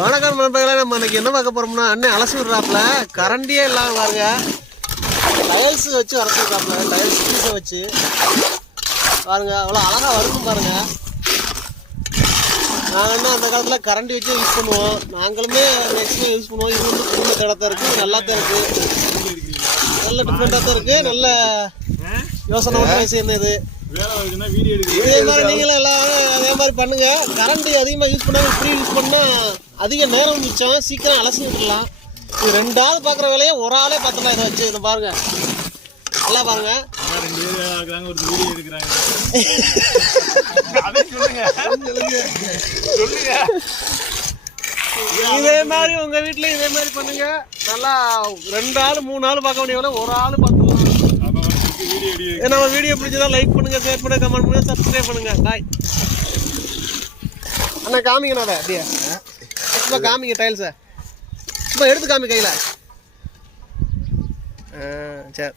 வணக்கம் நண்பர்களே, நம்ம இன்னைக்கு என்ன பார்க்க போறோம்னா, அண்ணன் அலசி விடுறாப்புல கரண்டியே இல்லாம பாருங்க, டயல்ஸ் வச்சு அலசி விடுறாப்புல. டயல்ஸ் பீஸை வச்சு பாருங்க, அவ்வளோ அழகா வரும் பாருங்க. நாங்கள் என்ன அந்த காலத்தில் கரண்டி வச்சு யூஸ் பண்ணுவோம், நாங்களுமே மேக்ஸிமம் யூஸ் பண்ணுவோம். இது வந்து புதுமை தடத்தான் இருக்குது, நல்லா தான் இருக்குது, நல்ல டிஃப்ரெண்டாக தான் இருக்குது, நல்ல யோசனை விஷயம் இது. இதே மாதிரி நீங்களும் எல்லாரும் அதே மாதிரி பண்ணுங்க. கரண்டி அதிகமாக யூஸ் பண்ணாமல் ஃப்ரீ யூஸ் பண்ணால் அதிக நேரம் மிச்சம், சீக்கிரம் அலசி விட்டுடலாம். இது ரெண்டாவது பார்க்குற வேலையை ஒரு ஆளே பார்த்தலாம். இதை வச்சு இதை பாருங்க, நல்லா பாருங்க. இதே மாதிரி உங்க வீட்டுல இதே மாதிரி பண்ணுங்க. நல்லா 2 ஆள் 3 ஆள் பார்க்க வேண்டிய ஒரு ஆள் பார்த்துக்கலாம். நம்ம வீடியோ பிடிச்சதா லைக் பண்ணுங்க, ஷேர் பண்ணுங்க, கமெண்ட் பண்ணுங்க, சப்ஸ்கிரைப் பண்ணுங்க. பாய் அண்ணா, காமிங்கண்ணா அதை அப்படியே சும்மா காமிங்க. டைல்ஸை சும்மா எடுத்து காமி கையில். சரி.